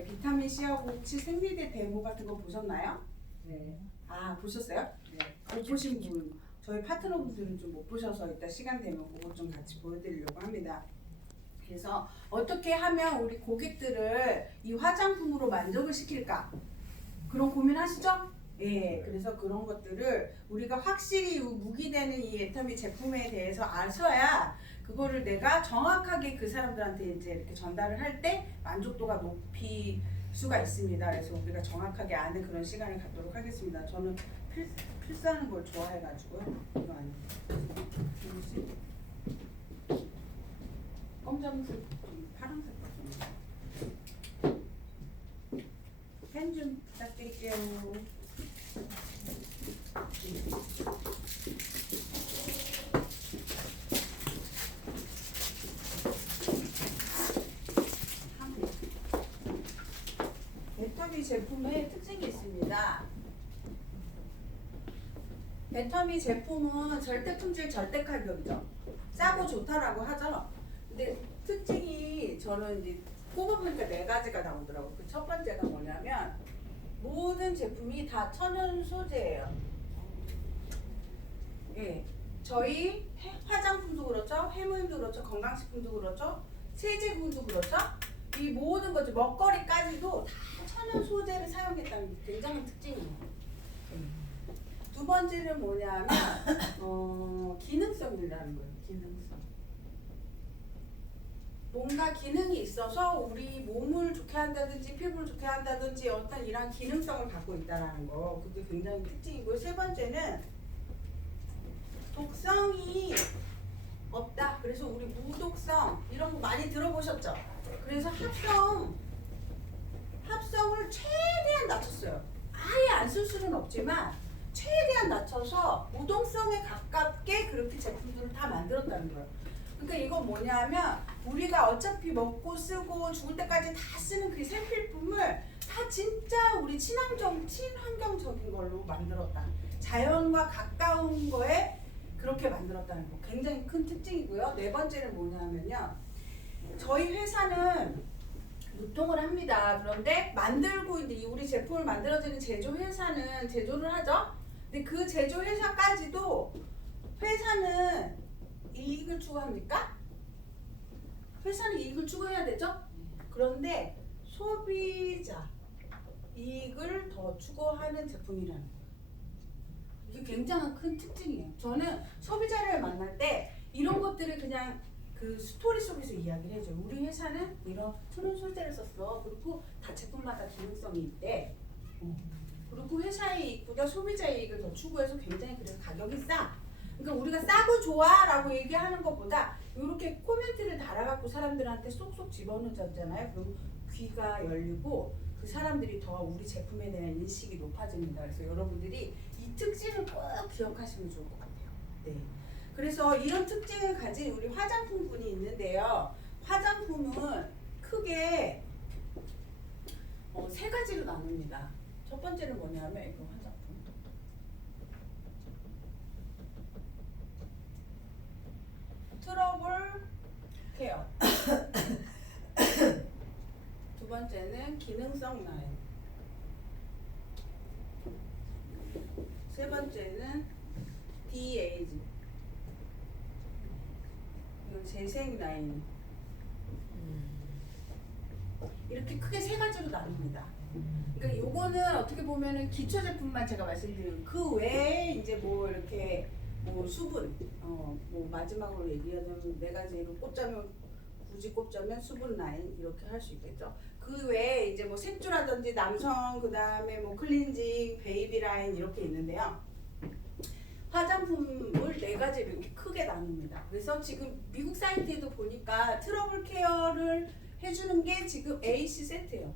비타민 C하고 혹시 생리대 데모 같은 거 보셨나요? 네. 아, 보셨어요? 네. 못 보신 분, 저희 파트너분들은 좀 못 보셔서 이따 시간 되면 그거 좀 같이 보여드리려고 합니다. 그래서 어떻게 하면 우리 고객들을 이 화장품으로 만족을 시킬까? 그런 고민하시죠? 예, 그래서 그런 것들을 우리가 확실히 무기되는 이 애터미 제품에 대해서 아셔야 그거를 내가 정확하게 그 사람들한테 이제 이렇게 전달을 할 때 만족도가 높일 수가 있습니다. 그래서 우리가 정확하게 아는 그런 시간을 갖도록 하겠습니다. 저는 필사하는 걸 좋아해가지고요. 이거 아닙니다. 검정색, 파란색 같은 펜 좀 부탁드릴게요. 애터미 제품의 특징이 있습니다. 애터미 제품은 절대 품질 절대 가격이죠. 싸고 좋다라고 하죠. 근데 특징이 저는 이제 꼽아보니까 4가지가 나오더라고요. 그 첫 번째가 뭐냐면 모든 제품이 다 천연 소재예요. 예, 저희 화장품도 그렇죠, 해무임도 그렇죠, 건강식품도 그렇죠, 세제품도 그렇죠. 이 모든 것들 먹거리까지도 다 천연 소재를 사용했다는 게 굉장한 특징이에요. 두 번째는 뭐냐면 기능성이라는 거예요. 기능성. 뭔가 기능이 있어서 우리 몸을 좋게 한다든지 피부를 좋게 한다든지 어떤 이런 기능성을 갖고 있다는 거, 그게 굉장히 특징이고요. 세 번째는 독성이 없다. 그래서 우리 무독성 이런 거 많이 들어보셨죠? 그래서 합성을 최대한 낮췄어요. 아예 안 쓸 수는 없지만 최대한 낮춰서 무독성에 가깝게 그렇게 제품들을 다 만들었다는 거예요. 그러니까 이건 뭐냐면 우리가 어차피 먹고 쓰고 죽을 때까지 다 쓰는 그 생필품을 다 진짜 우리 친환경적인 걸로 만들었다. 자연과 가까운 거에 그렇게 만들었다는 거 굉장히 큰 특징이고요. 네 번째는 뭐냐면요. 저희 회사는 유통을 합니다. 그런데 만들고 이제 우리 제품을 만들어지는 제조 회사는 제조를 하죠. 근데 그 제조 회사까지도 회사는 이익을 추구합니까? 회사는 이익을 추구해야 되죠? 그런데 소비자 이익을 더 추구하는 제품이라는 거예요. 이게 굉장한 큰 특징이에요. 저는 소비자를 만날 때 이런 것들을 그냥 그 스토리 속에서 이야기를 해줘요. 우리 회사는 이런 천연 소재를 썼어. 그리고 다 제품마다 기능성이 있대. 그리고 회사의 이익보다 소비자의 이익을 더 추구해서 굉장히 그래서 가격이 싸. 그러니까 우리가 싸고 좋아라고 얘기하는 것보다 이렇게 코멘트를 달아갖고 사람들한테 쏙쏙 집어넣잖아요. 그럼 귀가 열리고 그 사람들이 더 우리 제품에 대한 인식이 높아집니다. 그래서 여러분들이 이 특징을 꼭 기억하시면 좋을 것 같아요. 네. 그래서 이런 특징을 가진 우리 화장품 분이 있는데요. 화장품은 크게 3가지로 나눕니다. 첫 번째는 뭐냐면 이거 화장품. 트러블 케어. 두 번째는 기능성 라인. 세 번째는 디에이지. 이건 재생 라인. 이렇게 크게 3가지로 나눕니다. 그러니까 요거는 어떻게 보면은 기초 제품만 제가 말씀드린 그 외에 이제 뭐 이렇게 뭐 수분, 뭐 마지막으로 얘기하자면 4가지로 굳이 꼽자면 수분 라인 이렇게 할 수 있겠죠. 그 외에 이제 뭐 색조라든지 남성, 그 다음에 뭐 클렌징, 베이비 라인 이렇게 있는데요. 화장품을 4가지로 이렇게 크게 나눕니다. 그래서 지금 미국 사이트에도 보니까 트러블 케어를 해주는 게 지금 AC 세트예요.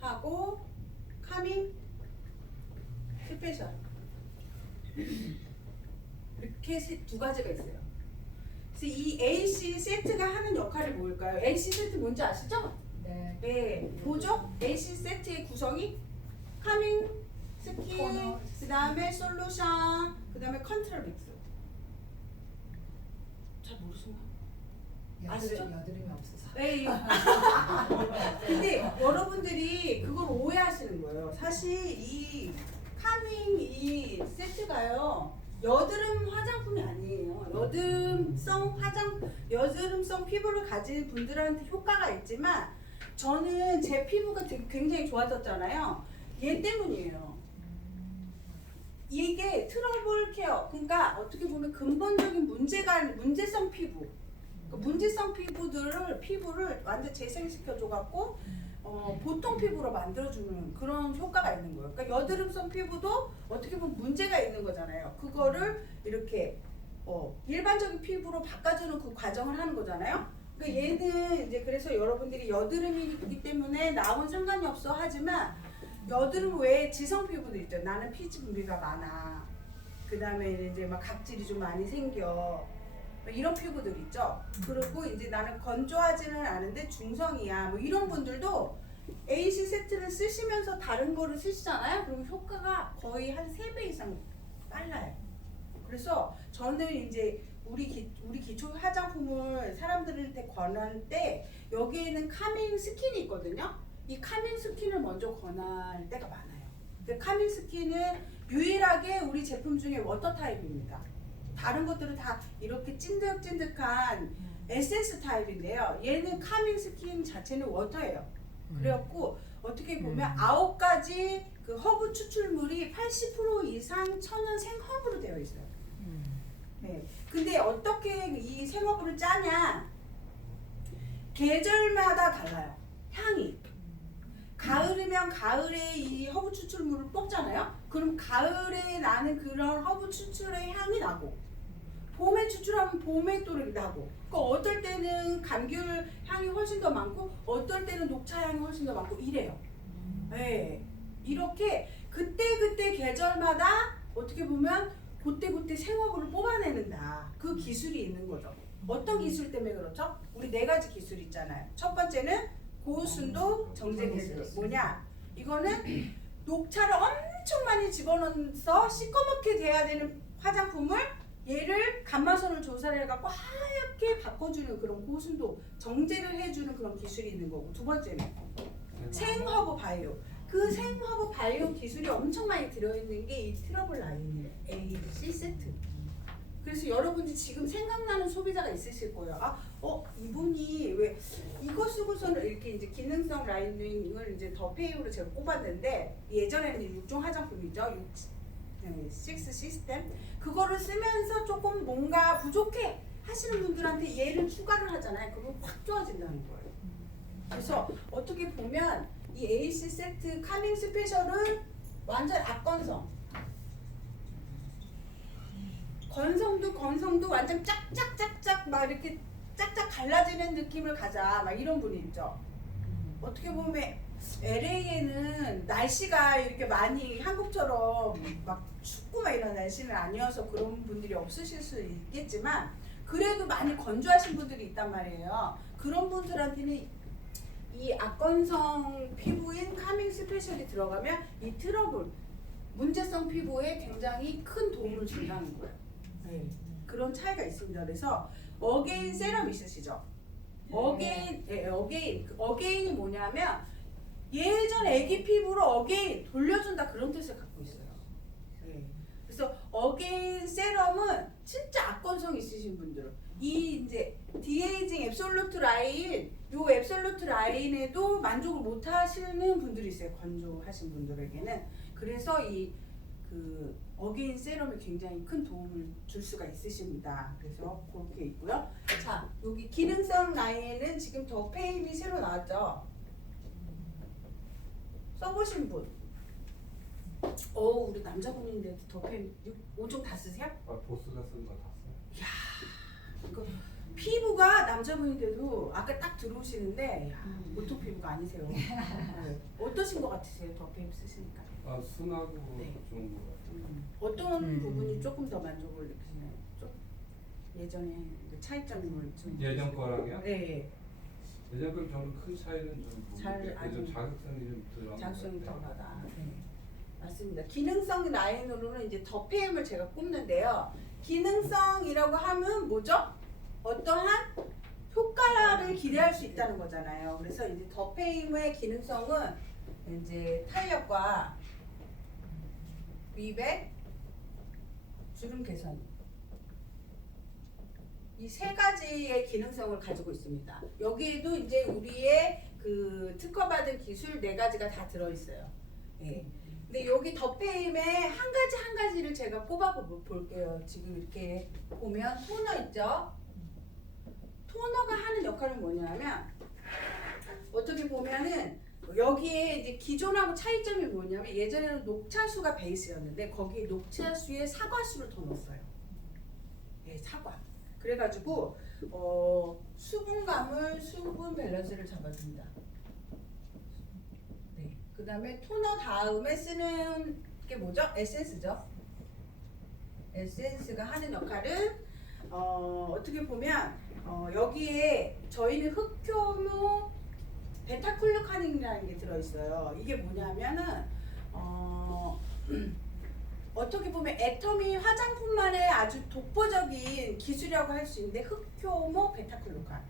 하고 카밍 스페셜 이렇게 2가지가 있어요. 그래서 이 AC 세트가 하는 역할이 뭘까요? AC 세트 뭔지 아시죠? 네. 네, 뭐죠? AC 세트의 구성이 카밍 스킨, 그 다음에 솔루션, 그 다음에 컨트롤 믹스. 잘 모르시나요? 아시죠? 여드름이 없어서. 네. 근데 여러분들이 그걸 오해하시는 거예요. 사실 이 카밍 이 세트가요. 여드름 화장품이 아니에요. 여드름성 피부를 가진 분들한테 효과가 있지만 저는 제 피부가 굉장히 좋아졌잖아요. 얘 때문이에요. 이게 트러블 케어. 그러니까 어떻게 보면 근본적인 문제성 피부. 문제성 피부를 완전 재생시켜줘갖고 보통 피부로 만들어주는 그런 효과가 있는 거예요. 그러니까 여드름성 피부도 어떻게 보면 문제가 있는 거잖아요. 그거를 이렇게 일반적인 피부로 바꿔주는 그 과정을 하는 거잖아요. 그러니까 얘는 이제 그래서 여러분들이 여드름이기 때문에 나온 상관이 없어 하지만 여드름 외에 지성 피부도 있죠. 나는 피지 분비가 많아. 그 다음에 이제 막 각질이 좀 많이 생겨. 이런 피부들 있죠. 그리고 이제 나는 건조하지는 않은데 중성이야. 뭐 이런 분들도 AC 세트를 쓰시면서 다른 거를 쓰시잖아요. 그럼 효과가 거의 한 3배 이상 빨라요. 그래서 저는 이제 우리 기초 화장품을 사람들한테 권할 때 여기에는 카밍 스킨이 있거든요. 이 카밍 스킨을 먼저 권할 때가 많아요. 근데 카밍 스킨은 유일하게 우리 제품 중에 워터 타입입니다. 다른 것들은 다 이렇게 찐득찐득한 에센스 타입인데요. 얘는 카밍 스킨 자체는 워터예요. 그래갖고 어떻게 보면 9가지 그 허브 추출물이 80% 이상 천연 생허브로 되어 있어요. 네. 근데 어떻게 이 생허브를 짜냐? 계절마다 달라요. 향이. 가을이면 가을에 이 허브 추출물을 뽑잖아요. 그럼 가을에 나는 그런 허브 추출의 향이 나고 봄에 추출하면 봄에 또 나고 그러니까 어떨 때는 감귤 향이 훨씬 더 많고 어떨 때는 녹차 향이 훨씬 더 많고 이래요. 네. 이렇게 그때 계절마다 어떻게 보면 그때 생허브를 뽑아내는다. 그 기술이 있는 거죠. 어떤 기술 때문에 그렇죠? 우리 4가지 기술 있잖아요. 첫 번째는 고순도 정제 기술. 뭐냐? 이거는 녹차를 엄청 많이 집어넣어서 시꺼멓게 돼야 되는 화장품을 얘를 감마선을 조사를 해갖고 하얗게 바꿔주는 그런 고순도 정제를 해주는 그런 기술이 있는 거고, 두 번째는 생허브 바이오. 그 생허브 바이오 기술이 엄청 많이 들어있는 게 이 트러블 라인이에요. AC 세트. 그래서 여러분들이 지금 생각나는 소비자가 있으실 거예요. 이분이 왜 이거 쓰고서는 이렇게 이제 기능성 라이닝을 이제 더 페이로 제가 꼽았는데 예전에는 6종 화장품이죠. 6 시스템 그거를 쓰면서 조금 뭔가 부족해 하시는 분들한테 얘를 추가를 하잖아요. 그러면 확 좋아진다는 거예요. 그래서 어떻게 보면 이 AC 세트 카밍 스페셜은 완전 악건성. 건성도 완전 짝짝짝짝 막 이렇게 짝짝 갈라지는 느낌을 가자 막 이런 분이 있죠. 어떻게 보면 LA에는 날씨가 이렇게 많이 한국처럼 막 춥고 막 이런 날씨는 아니어서 그런 분들이 없으실 수 있겠지만 그래도 많이 건조하신 분들이 있단 말이에요. 그런 분들한테는 이 악건성 피부인 카밍 스페셜이 들어가면 이 트러블 문제성 피부에 굉장히 큰 도움을 준다는 거예요. 네. 그런 차이가 있습니다. 그래서 어게인 세럼 있으시죠? 어게인이 뭐냐면 예전 애기 피부로 어게인 돌려준다 그런 뜻을 갖고 있어요. 네. 그래서 어게인 세럼은 진짜 악건성 있으신 분들, 이 이제 디에이징 앱솔루트 라인, 요 앱솔루트 라인에도 만족을 못 하시는 분들이 있어요. 건조하신 분들에게는. 그래서 그 어게인 세럼이 굉장히 큰 도움을 줄 수가 있으십니다. 그래서 그렇게 있고요. 자, 여기 기능성 라인에는 지금 더 페임이 새로 나왔죠. 써보신 분. 우리 남자분인데 더 페임 5종 다 쓰세요? 보스가 쓴 거 다 써요. 이야, 이거 피부가 남자분인데도 아까 딱 들어오시는데 보통 피부가 아니세요. 네. 어떠신 것 같으세요? 더 페임 쓰시니까? 순하고 네. 좋은 거 같아요. 어떤 부분이 조금 더 만족을 느끼시나요? 예전에 차이점을 좀 예전 거랑요? 네. 예전 건 저는 큰 차이는 좀 잘 모르겠는데 아직 좀 자극성이 좀 들어간 자극성이 것 같아요. 덜하다. 네. 맞습니다. 기능성 라인으로는 이제 더 페임을 제가 꼽는데요. 기능성이라고 하면 뭐죠? 어떠한 효과를 기대할 수 있다는 거잖아요. 그래서 이제 더페임의 기능성은 이제 탄력과 미백, 주름 개선 이 세 가지의 기능성을 가지고 있습니다. 여기에도 이제 우리의 그 특허받은 기술 네 가지가 다 들어있어요. 예. 근데 여기 더페임의 한 가지 한 가지를 제가 꼽아 볼게요. 지금 이렇게 보면 토너 있죠? 토너가 하는 역할은 뭐냐면 어떻게 보면은 여기에 이제 기존하고 차이점이 뭐냐면 예전에는 녹차수가 베이스였는데 거기에 녹차수에 사과수를 더 넣었어요. 예, 사과. 그래가지고 수분감을 수분 밸런스를 잡아줍니다. 네. 그다음에 토너 다음에 쓰는 게 뭐죠? 에센스죠. 에센스가 하는 역할은 어떻게 보면 여기에 저희는 흑효모 베타클루카닌이라는 게 들어있어요. 이게 뭐냐면은 어떻게 보면 애터미 화장품만의 아주 독보적인 기술이라고 할 수 있는데 흑효모 베타클루칸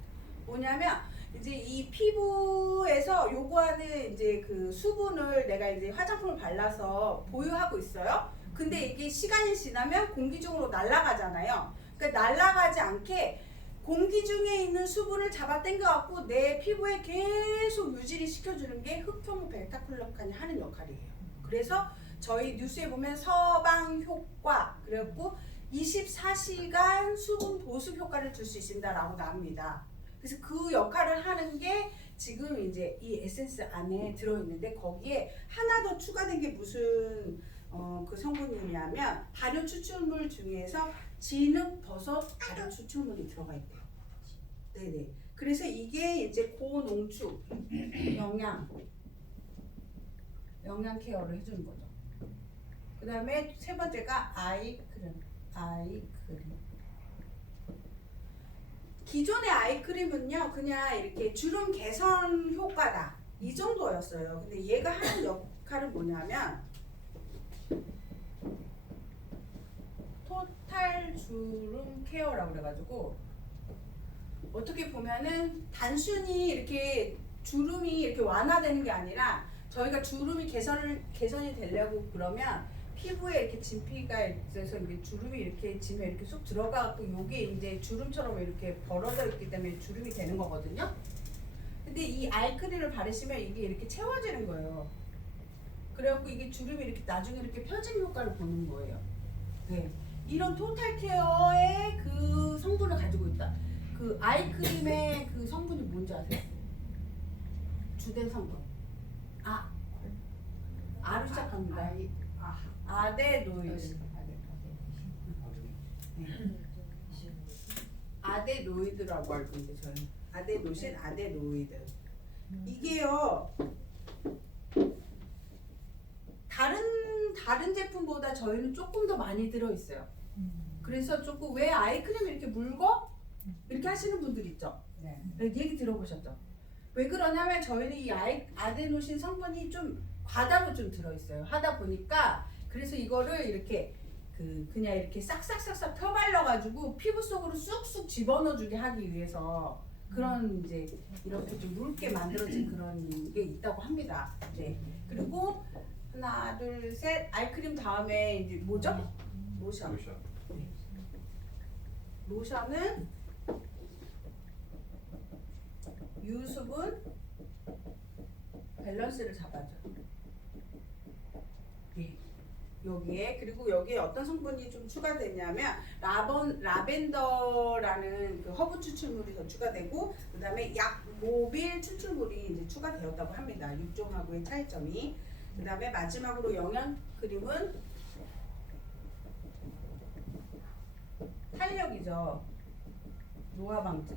뭐냐면 이제 이 피부에서 요구하는 이제 그 수분을 내가 이제 화장품을 발라서 보유하고 있어요. 근데 이게 시간이 지나면 공기 중으로 날아가잖아요. 그러니까 날아가지 않게 공기 중에 있는 수분을 잡아 당겨갖고 내 피부에 계속 유지를 시켜주는 게 흑효모 베타클루칸이 하는 역할이에요. 그래서 저희 뉴스에 보면 서방 효과 그래갖고 24시간 수분 보습 효과를 줄 수 있습니다라고 나옵니다. 그래서 그 역할을 하는 게 지금 이제 이 에센스 안에 들어있는데 거기에 하나 더 추가된 게 무슨 그 성분이냐면 발효 추출물 중에서 진흙 버섯 발효 추출물이 들어가 있대요. 네네. 그래서 이게 이제 고농축 영양 케어를 해주는 거죠. 그 다음에 세 번째가 아이크림. 기존의 아이크림은요 그냥 이렇게 주름 개선 효과다 이 정도였어요. 근데 얘가 하는 역할은 뭐냐면 토탈 주름 케어라고 그래가지고 어떻게 보면은 단순히 이렇게 주름이 이렇게 완화되는 게 아니라 저희가 주름이 개선이 되려고 그러면 피부에 이렇게 진피가 있어서 이게 주름이 이렇게 짐에 이렇게 쏙 들어가고 요게 이제 주름처럼 이렇게 벌어져 있기 때문에 주름이 되는 거거든요. 근데 이 아이크림을 바르시면 이게 이렇게 채워지는 거예요. 그래갖고 이게 주름이 이렇게 나중에 이렇게 펴진 효과를 보는 거예요. 네. 이런 토탈 케어의 그 성분을 가지고 있다. 그 아이크림의 그 성분이 뭔지 아세요? 주된 성분. 아로 시작합니다. 아데노이드. 네. 아데노이드라고 알고 있는데 저는 아데노신, 아데노이드. 이게요 다른 제품보다 저희는 조금 더 많이 들어 있어요. 그래서 조금 왜 아이크림 이렇게 물고 이렇게 하시는 분들 있죠. 네. 얘기 들어보셨죠? 왜 그러냐면 저희는 이 아데노신 성분이 좀 과다로 좀 들어 있어요. 하다 보니까 그래서 이거를 이렇게 그냥 이렇게 싹싹싹싹 펴발라가지고 피부 속으로 쑥쑥 집어넣어주게 하기 위해서 그런 이제 이렇게 좀 묽게 만들어진 그런 게 있다고 합니다. 네. 그리고 하나, 둘, 셋 아이크림 다음에 이제 뭐죠? 로션. 네. 로션은 유수분 밸런스를 잡아줘요. 네. 여기에 그리고 여기에 어떤 성분이 좀 추가되냐면 라벤더라는 그 허브 추출물이 더 추가되고 그 다음에 약모빌 추출물이 이제 추가되었다고 합니다. 육종하고의 차이점이. 그 다음에 마지막으로 영양크림은 탄력이죠. 노화 방지.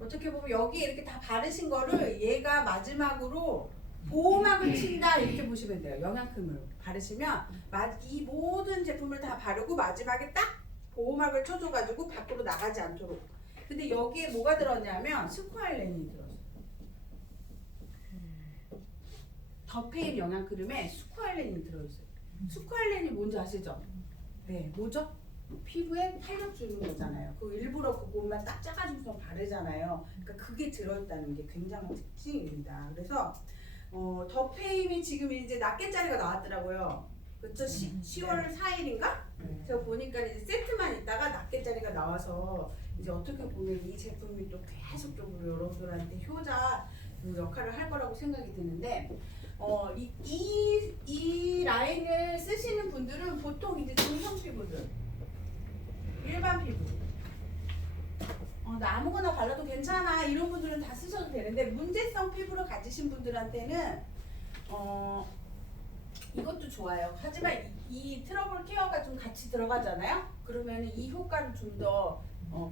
어떻게 보면 여기 이렇게 다 바르신 거를 얘가 마지막으로 보호막을 친다 이렇게 보시면 돼요. 영양크림을 바르시면 이 모든 제품을 다 바르고 마지막에 딱 보호막을 쳐줘가지고 밖으로 나가지 않도록. 근데 여기에 뭐가 들었냐면 스쿠알렌이 들었어요. 더페임 영양크림에 스쿠알렌이 들어있어요. 스쿠알렌이 뭔지 아시죠? 네, 뭐죠? 피부에 탄력 주는 거잖아요. 그 일부러 그것만 딱 짜가지고서 바르잖아요. 그러니까 그게 들어있다는 게 굉장한 특징입니다. 그래서 더 페임이 지금 이제 낱개짜리가 나왔더라고요. 그쵸? 10월 4일인가? 제가 보니까 이제 세트만 있다가 낱개짜리가 나와서 이제 어떻게 보면 이 제품이 또 계속적으로 여러분들한테 효자 그 역할을 할 거라고 생각이 드는데 이 라인을 쓰시는 분들은 보통 이제 중성 피부들, 일반 피부, 나 아무거나 발라도 괜찮아 이런 분들은 다 쓰셔도 되는데 문제성 피부를 가지신 분들한테는 이것도 좋아요. 하지만 이 트러블 케어가 좀 같이 들어가잖아요. 그러면 이 효과를 좀 더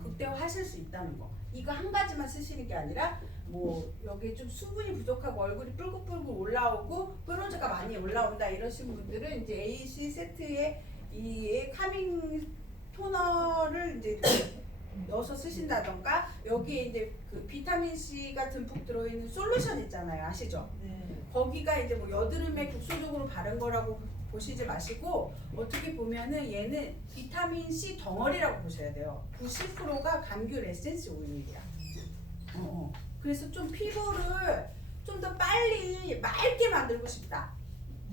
극대화하실 수 있다는 거. 이거 한 가지만 쓰시는 게 아니라 뭐 여기 좀 수분이 부족하고 얼굴이 뿔긋뿔긋 올라오고 뾰루지가 많이 올라온다 이러신 분들은 이제 AC 세트에 이 카밍 토너를 이제 넣어서 쓰신다던가 여기에 이제 그 비타민 C가 듬뿍 들어있는 솔루션 있잖아요. 아시죠? 거기가 이제 뭐 여드름에 국소적으로 바른 거라고 보시지 마시고 어떻게 보면은 얘는 비타민 C 덩어리라고 보셔야 돼요. 90%가 감귤 에센스 오일이야. 그래서 좀 피부를 좀 더 빨리 맑게 만들고 싶다.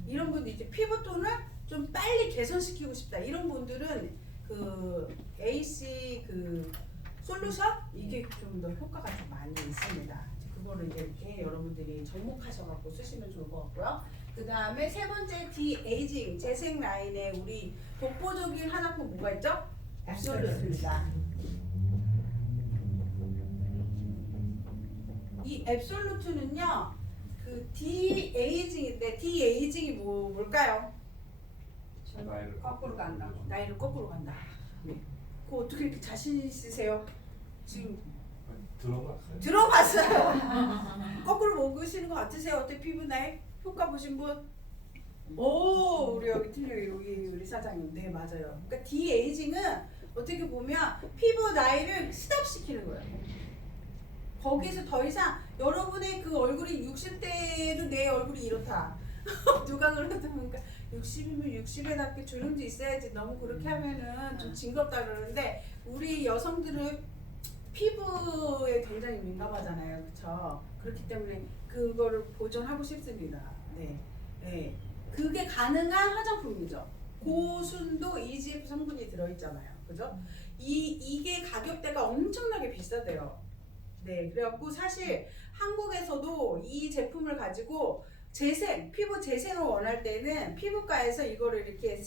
이런 분들 이제 피부톤을 좀 빨리 개선시키고 싶다. 이런 분들은 그 AC 그 솔루션 이게 좀 더 효과가 좀 많이 있습니다. 그거를 이제 이렇게 여러분들이 접목하셔갖고 쓰시면 좋을 것 같고요. 그 다음에 세 번째 디에이징 재생 라인에 우리 독보적인 화장품 뭐가 있죠? 앱솔루트입니다. 이 앱솔루트는요, 그 디에이징인데 디에이징이 뭘까요? 나이를 거꾸로 간다. 나이를 거꾸로 간다. 네. 그거 어떻게 이렇게 자신 있으세요? 지금 들어봤어요? 들어봤어요. 거꾸로 먹으시는 거 같으세요? 어때 피부 나이 효과 보신 분? 오, 우리 여기 틀려요. 여기 우리 사장님. 네, 맞아요. 그러니까 디에이징은 어떻게 보면 피부 나이를 스탑시키는 거예요. 거기서 더 이상 여러분의 그 얼굴이 60대에도 내 얼굴이 이렇다. 누가 그러다 보니까 60이면 60에답게 주름도 있어야지 너무 그렇게 하면은 좀 징그럽다 그러는데 우리 여성들은 피부에 굉장히 민감하잖아요. 그렇죠? 그렇기 때문에 그거를 보존하고 싶습니다. 네. 네. 그게 가능한 화장품이죠. 고순도 EGF 성분이 들어있잖아요. 그죠? 이게 가격대가 엄청나게 비싸대요. 네. 그래갖고 사실 한국에서도 이 제품을 가지고 재생, 피부 재생을 원할 때는 피부과에서 이거를 이렇게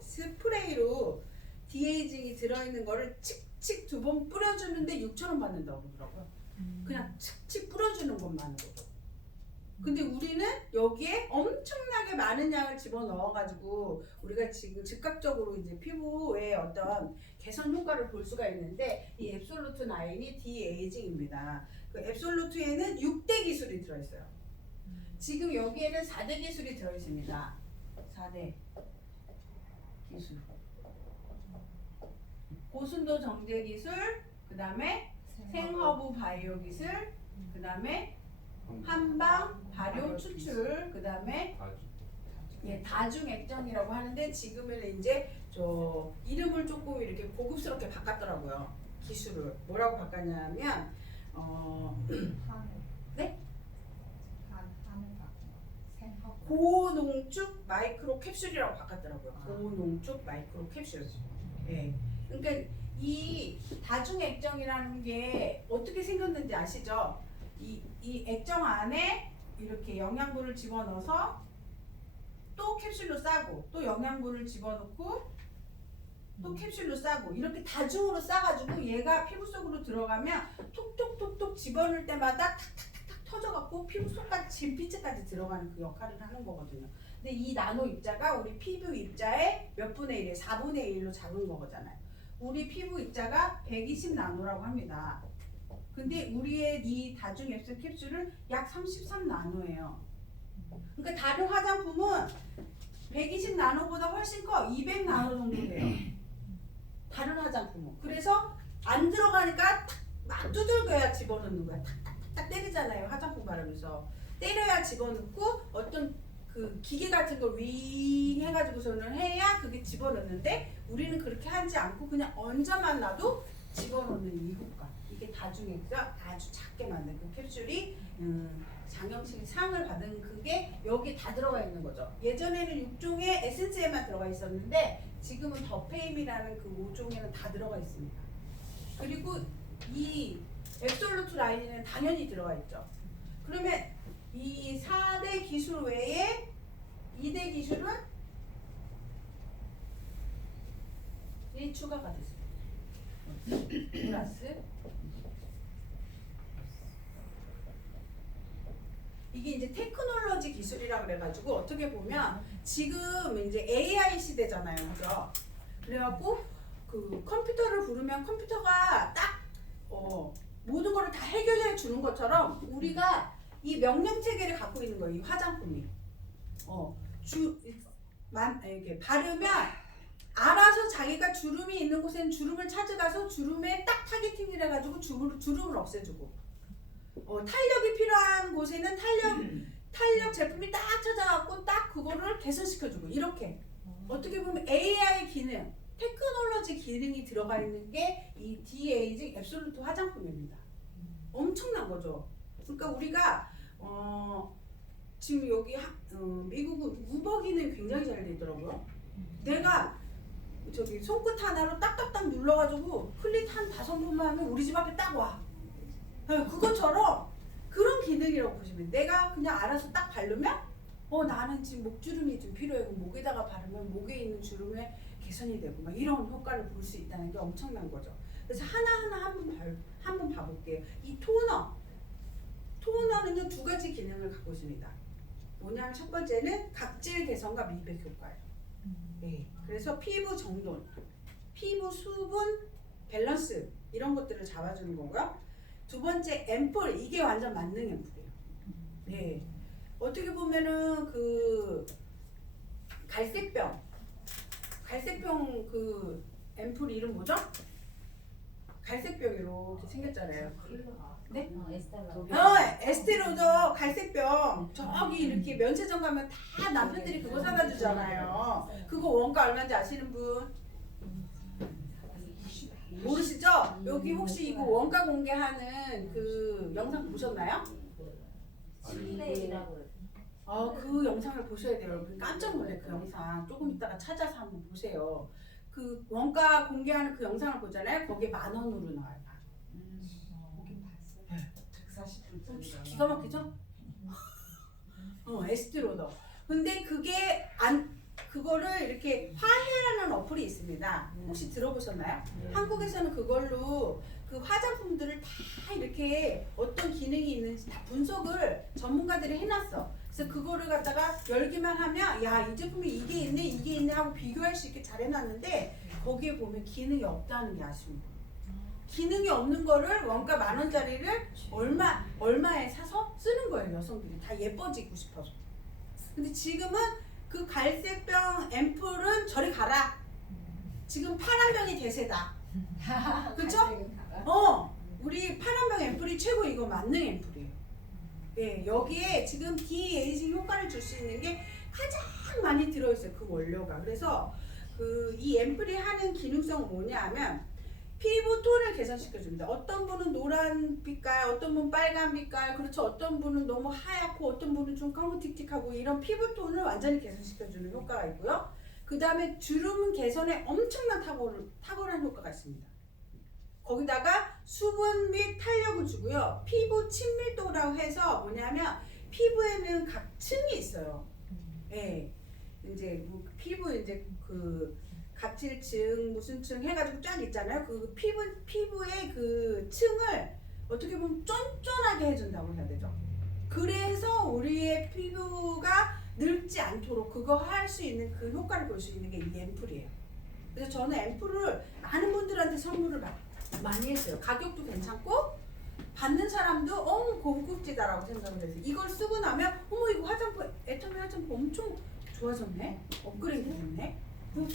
스프레이로 디에이징이 들어있는 거를 칙칙 2번 뿌려주는데 6,000원 받는다고 그러더라고요. 그냥 칙칙 뿌려주는 것만으로도. 근데 우리는 여기에 엄청나게 많은 양을 집어넣어가지고 우리가 지금 즉각적으로 이제 피부에 어떤 개선 효과를 볼 수가 있는데 이 앱솔루트 라인이 디에이징입니다. 그 앱솔루트에는 6대 기술이 들어있어요. 지금 여기에는 4대 기술이 들어있습니다. 4대 기술. 고순도 정제 기술, 그 다음에 생허브 바이오 기술, 그 다음에 한방 발효 추출, 그 다음에 다중 액정이라고 하는데 지금은 이제 저 이름을 조금 이렇게 고급스럽게 바꿨더라고요. 기술을 뭐라고 바꿨냐면 네? 고농축 마이크로 캡슐이라고 바꿨더라고요. 고농축 마이크로 캡슐. 네. 그러니까 이 다중 액정이라는 게 어떻게 생겼는지 아시죠? 이 액정 안에 이렇게 영양분을 집어넣어서 또 캡슐로 싸고 또 영양분을 집어넣고 또 캡슐로 싸고 이렇게 다중으로 싸가지고 얘가 피부 속으로 들어가면 톡톡톡톡 집어넣을 때마다 탁탁탁 터져갖고 피부 속까지 진피층까지 들어가는 그 역할을 하는 거거든요. 근데 이 나노 입자가 우리 피부 입자의 몇 분의 1이에요? 4분의 1로 작은 거잖아요. 우리 피부 입자가 120 나노라고 합니다. 근데 우리의 이 다중 앱솔 캡슐은 약 33 나노예요. 그러니까 다른 화장품은 120 나노보다 훨씬 커. 200 나노 정도 돼요. 다른 화장품은. 그래서 안 들어가니까 막 두들겨야 집어넣는 거야. 탁탁탁 때리잖아요. 화장품 바르면서. 때려야 집어넣고 어떤 그 기계 같은 걸 윙 해가지고서는 해야 그게 집어넣는데 우리는 그렇게 하지 않고 그냥 얹어만 놔도 집어넣는 이 효과. 이게 다중에서 아주 작게 만든 그 캡슐이 장영식 상을 받은 그게 여기 다 들어가 있는 거죠. 예전에는 6종의 에센스에만 들어가 있었는데 지금은 더페임이라는 그 5종에는 다 들어가 있습니다. 그리고 이 앱솔루트 라인에는 당연히 들어가 있죠. 그러면 이 4대 기술 외에 2대 기술은 1 추가가 됐습니다. 플러스 이게 이제 테크놀로지 기술이라 그래가지고 어떻게 보면 지금 이제 AI 시대잖아요, 그죠? 그래갖고 그 컴퓨터를 부르면 컴퓨터가 딱 모든 거를 다 해결해 주는 것처럼 우리가 이 명령 체계를 갖고 있는 거예요, 이 화장품이. 이렇게 바르면 알아서 자기가 주름이 있는 곳에는 주름을 찾아가서 주름에 딱 타겟팅을 해가지고 주름을 없애주고, 탄력이 필요한 곳에는 탄력 제품이 딱 찾아갖고 딱 그거를 개선시켜주고, 이렇게 어떻게 보면 AI 기능, 테크놀로지 기능이 들어가 있는 게 이 디에이징 앱솔루트 화장품입니다. 엄청난 거죠. 그러니까 우리가 지금 여기 미국은 우버 기능이 굉장히 잘 되더라고요. 내가 저기 손끝 하나로 딱딱딱 눌러가지고 클릭 한 5번만 하면 우리 집 앞에 딱 와. 그것처럼 그런 기능이라고 보시면, 내가 그냥 알아서 딱 바르면 나는 지금 목주름이 좀 필요해. 목에다가 바르면 목에 있는 주름에 개선이 되고 막 이런 효과를 볼 수 있다는 게 엄청난 거죠. 그래서 하나하나 한번 봐볼게요. 이 토너는요 2가지 기능을 갖고 있습니다. 뭐냐면 첫 번째는 각질 개선과 미백 효과예요. 네. 그래서 피부 정돈, 피부 수분 밸런스 이런 것들을 잡아주는 거고요. 두 번째 앰플, 이게 완전 만능 앰플이에요. 네. 어떻게 보면은 그 갈색병 그 앰플 이름 뭐죠? 갈색병 이렇게 생겼잖아요. 네? 에스테로더 갈색병 저기 이렇게 면세점 가면 다 남편들이 그거 사다 주잖아요. 그거 원가 얼마인지 아시는 분? 모르시죠? 여기 혹시 이거 원가 공개하는 그 영상 보셨나요? 그 영상을 보셔야 돼요. 여러분 깜짝 놀래. 그 영상 조금 이따가 찾아서 한번 보세요. 그 원가 공개하는 그 영상을 보잖아요. 거기에 10,000원으로 나와요. 기가 막히죠? 에스트로더. 근데 그거를 이렇게 화해라는 어플이 있습니다. 혹시 들어보셨나요? 한국에서는 그걸로 그 화장품들을 다 이렇게 어떤 기능이 있는지 다 분석을 전문가들이 해놨어. 그래서 그거를 갖다가 열기만 하면 야, 이 제품에 이게 있네 하고 비교할 수 있게 잘 해놨는데 거기에 보면 기능이 없다는 게 아쉬운 거예요. 기능이 없는 거를 원가 10,000원짜리를 얼마에 사서 쓰는 거예요. 여성들이 다 예뻐지고 싶어서. 근데 지금은 그 갈색병 앰플은 저리 가라. 지금 파란병이 대세다. 그쵸? 우리 파란병 앰플이 최고, 이거 만능 앰플이에요. 네, 여기에 지금 디에이징 효과를 줄 수 있는 게 가장 많이 들어있어요. 그 원료가. 그래서 이 앰플이 하는 기능성은 뭐냐 하면 피부 톤을 개선시켜줍니다. 어떤 분은 노란 빛깔, 어떤 분은 빨간 빛깔, 그렇죠. 어떤 분은 너무 하얗고 어떤 분은 좀 검은틱틱하고 이런 피부 톤을 완전히 개선시켜주는 효과가 있고요. 그 다음에 주름 개선에 엄청난 탁월한 효과가 있습니다. 거기다가 수분 및 탄력을 주고요. 피부 친밀도라고 해서 뭐냐면 피부에는 각 층이 있어요. 예. 이제 피부 이제 그 각질층 무슨 층 해가지고 쫙 있잖아요. 그 피부의 그 층을 어떻게 보면 쫀쫀하게 해준다고 해야 되죠. 그래서 우리의 피부가 늙지 않도록 그거 할 수 있는 그 효과를 볼 수 있는 게 이 앰플이에요. 그래서 저는 앰플을 많은 분들한테 선물을 많이 했어요. 가격도 괜찮고 받는 사람도 고급지다라고 생각을 해서 이걸 쓰고 나면 이거 화장품 애터미 화장품 엄청 좋아졌네, 업그레이드 됐네,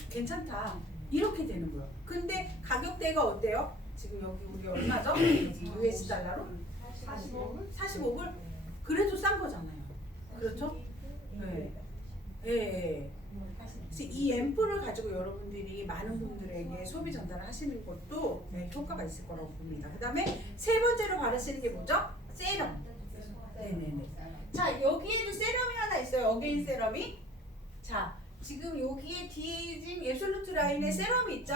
괜찮다, 이렇게 되는 거예요. 근데 가격대가 어때요? 지금 여기 우리 얼마죠? US 달러로 45불? 그래도 싼 거잖아요. 그렇죠? 네. 예. 그래서 이 앰플을 가지고 여러분들이 많은 분들에게 소비 전달을 하시는 것도 네, 효과가 있을 거라고 봅니다. 그 다음에 세 번째로 바르시는 게 뭐죠? 세럼. 네네네. 자, 여기에도 세럼이 하나 있어요. 어게인 세럼이. 자, 지금 여기에 디에이징 앱솔루트 라인에 세럼이 있죠?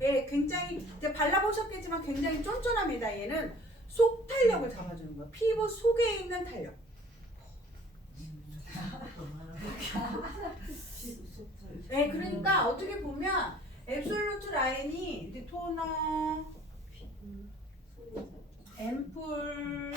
예, 굉장히 발라보셨겠지만 굉장히 쫀쫀합니다. 얘는 속 탄력을 잡아주는 거예요. 피부 속에 있는 탄력. 네, 그러니까 어떻게 보면 앱솔루트 라인이 이제 토너, 앰플,